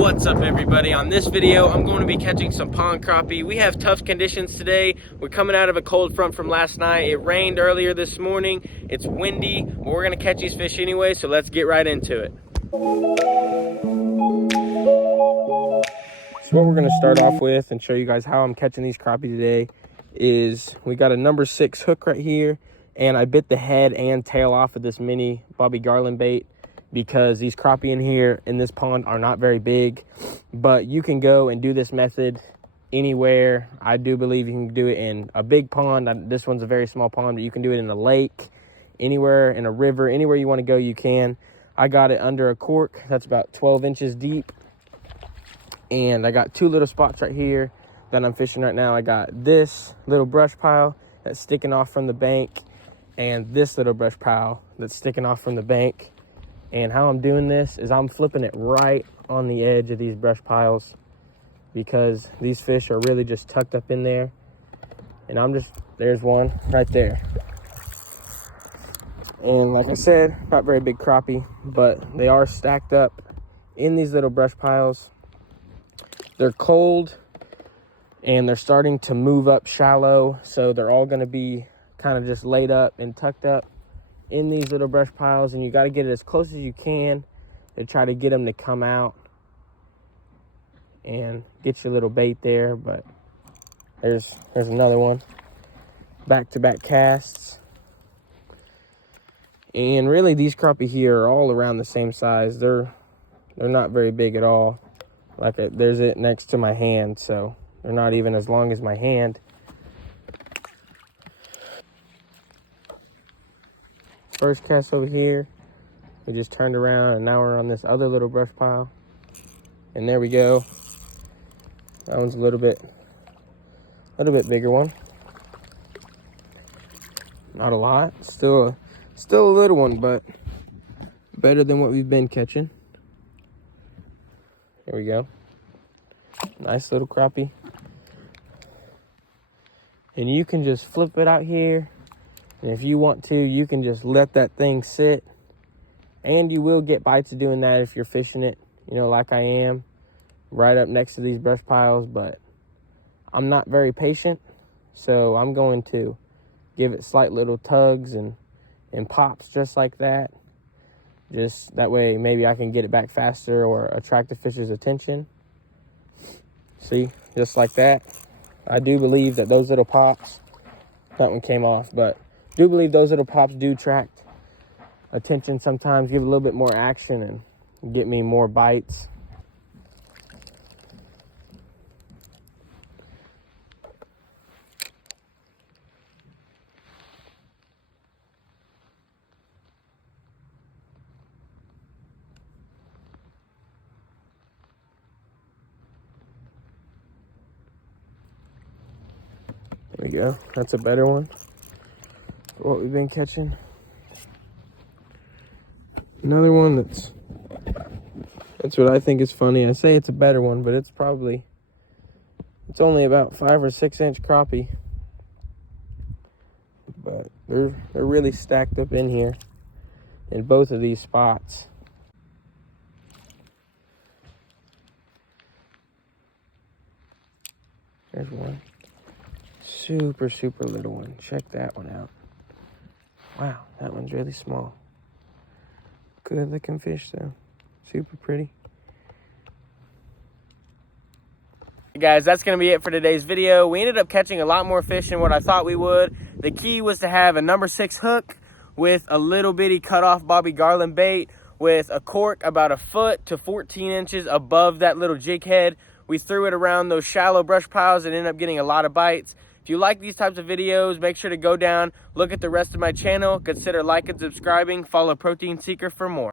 What's up, everybody? On this video, I'm going to be catching some pond crappie. We have tough conditions today. We're coming out of a cold front from last night. It rained earlier this morning. It's windy, but we're going to catch these fish anyway, so let's get right into it. So what we're going to start off with and show you guys how I'm catching these crappie today is we got a number 6 hook right here, and I bit the head and tail off of this mini Bobby Garland bait because these crappie in here in this pond are not very big. But you can go and do this method anywhere. I do believe you can do it in a big pond. This one's a very small pond, but you can do it in a lake, anywhere, in a river, anywhere you want to go, you can. I got it under a cork that's about 12 inches deep. And I got 2 little spots right here that I'm fishing right now. I got this little brush pile that's sticking off from the bank, and this little brush pile that's sticking off from the bank. And how I'm doing this is I'm flipping it right on the edge of these brush piles because these fish are really just tucked up in there. And there's one right there. And like I said, not very big crappie, but they are stacked up in these little brush piles. They're cold and they're starting to move up shallow, so they're all going to be kind of just laid up and tucked up in these little brush piles, and you got to get it as close as you can to try to get them to come out and get your little bait there. But there's another one, back-to-back casts. And really these crappie here are all around the same size. They're not very big at all. There's it next to my hand, so they're not even as long as my hand. First cast over here, we just turned around and now we're on this other little brush pile. And there we go. That one's a little bit bigger one. Not a lot, still a little one, but better than what we've been catching. Here we go. Nice little crappie. And you can just flip it out here. And if you want to, you can just let that thing sit. And you will get bites of doing that if you're fishing it, like I am, right up next to these brush piles. But I'm not very patient, so I'm going to give it slight little tugs and pops just like that. Just that way, maybe I can get it back faster or attract the fish's attention. See, just like that. I do believe that those little pops, that one came off, but I do believe those little pops do attract attention sometimes, give a little bit more action and get me more bites. There we go. That's a better one for what we've been catching. Another one that's what I think is funny. I say it's a better one, but it's only about 5 or 6 inch crappie. But they're really stacked up in here in both of these spots. There's one. Super little one. Check that one out. Wow, that one's really small. Good looking fish though. Super pretty. Guys, that's going to be it for today's video. We ended up catching a lot more fish than what I thought we would. The key was to have a number 6 hook with a little bitty cut off Bobby Garland bait with a cork about 1 foot to 14 inches above that little jig head. We threw it around those shallow brush piles and ended up getting a lot of bites. If you like these types of videos, make sure to go down, look at the rest of my channel, consider liking and subscribing, follow Protein Seeker for more.